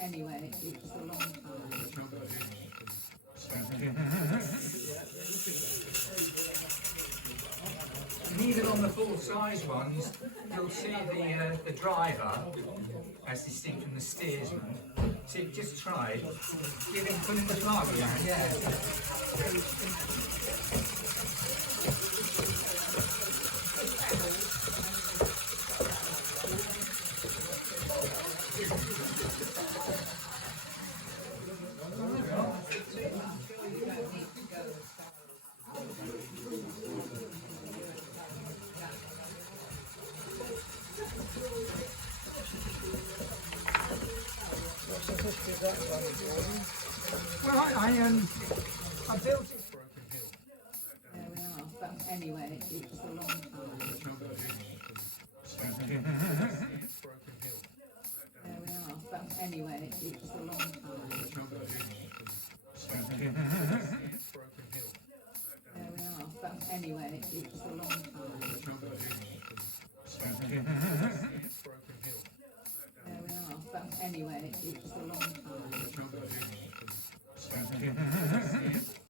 anyway, it was a long time. And even on the full-size ones, you'll see the driver as distinct from the steersman. So just try pulling the flag around, yeah. What's the history of that one, Gordon? Well, I built it. There we are. But anyway, it was a long time. There we are. But anyway, it was a long time. There we are. But anyway, it was a long time. There we are. But anyway, it was a long time.